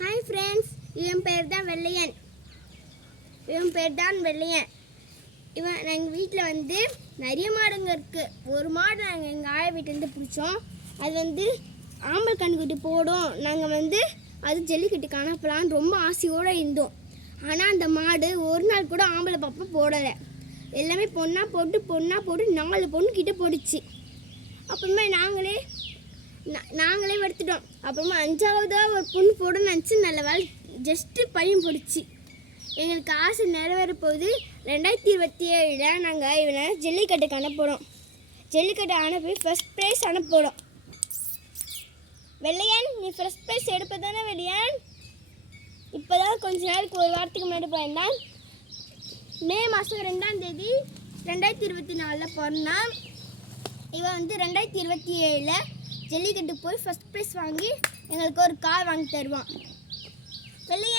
Hi friends இவன் பேர் தான் வெள்ளையன். இவன் பேர் தான் வெள்ளையன். இவன் எங்கள் வீட்டில் வந்து நிறைய மாடுங்க இருக்குது ஒரு மாடு நாங்கள் எங்கள் ஆய வீட்டிலேருந்து பிடிச்சோம். அது வந்து ஆம்பல் கண்ணுக்குட்டி போடும். நாங்கள் வந்து அது ஜல்லிக்கட்டுக்கு அனுப்பலான்னு ரொம்ப ஆசையோடு இருந்தோம். ஆனால் அந்த மாடு ஒரு நாள் கூட ஆம்பளை பாப்பா போடலை. எல்லாமே பொண்ணாக போட்டு பொண்ணாக போட்டு நாலு பொண்ணு கிட்ட போடுச்சு அப்புறமே நாங்களே நாங்களே எடுத்துட்டோம். அப்புறமா அஞ்சாவதாக ஒரு பொண்ணு போடணும்னு நினச்சி நல்ல வேலை ஜஸ்ட்டு பையன் போடுச்சு. எங்களுக்கு ஆசை நிறைவேற போகுது ரெண்டாயிரத்தி இருபத்தி ஏழில் நாங்கள் இவனை ஜல்லிக்கட்டுக்கு அனுப்புகிறோம் ஜல்லிக்கட்டு அனுப்பி ஃபஸ்ட் ப்ரைஸ் அனுப்புகிறோம் வெள்ளையன் நீ ஃபஸ்ட் ப்ரைஸ் எடுப்பதானே வெள்ளையன்? இப்போ தான் கொஞ்ச நாளுக்கு ஒரு வாரத்துக்கு முன்னாடி போயிருந்தான் மே மாதம் ரெண்டாம் தேதி ரெண்டாயிரத்தி இருபத்தி நாலில் பிறந்தான். இவன் வந்து ரெண்டாயிரத்தி இருபத்தி ஏழில் ஜல்லிக்கட்டு போய் ஃபஸ்ட் ப்ரைஸ் வாங்கி எங்களுக்கு ஒரு கார் வாங்கி தருவான். வெள்ளைய